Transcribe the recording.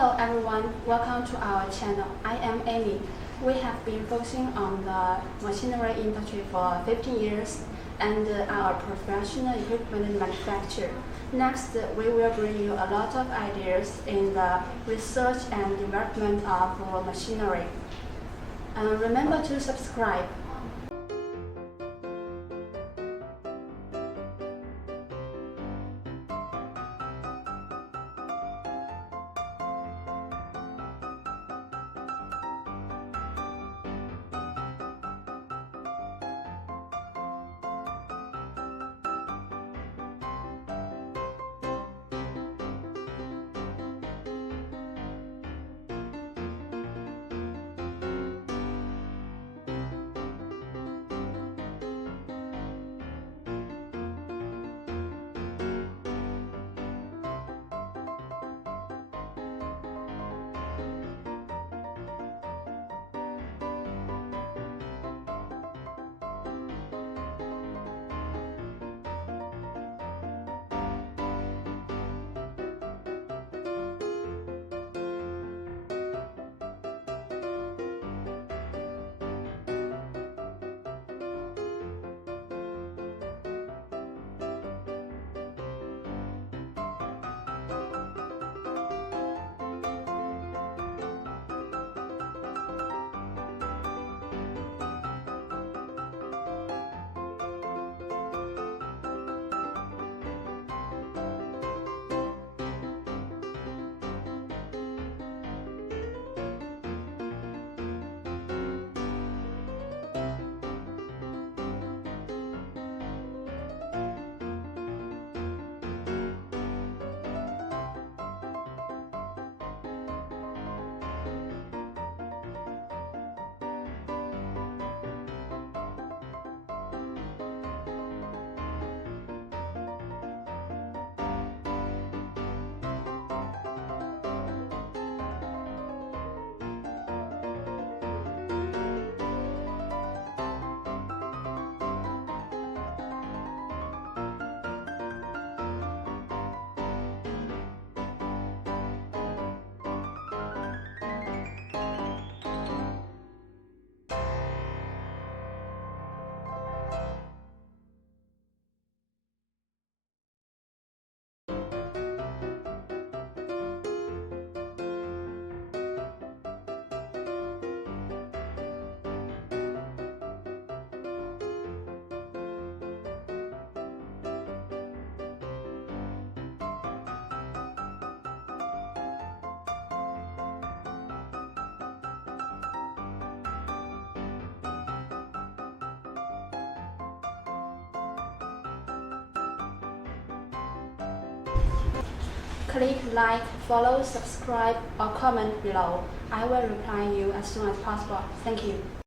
Hello everyone, welcome to our channel. I am Amy. We have been focusing on the machinery industry for 15 years and are a professional equipment manufacturer. Next, we will bring you a lot of ideas in the research and development of machinery. Remember to subscribe. Click like, follow, subscribe, or comment below. I will reply you as soon as possible. Thank you.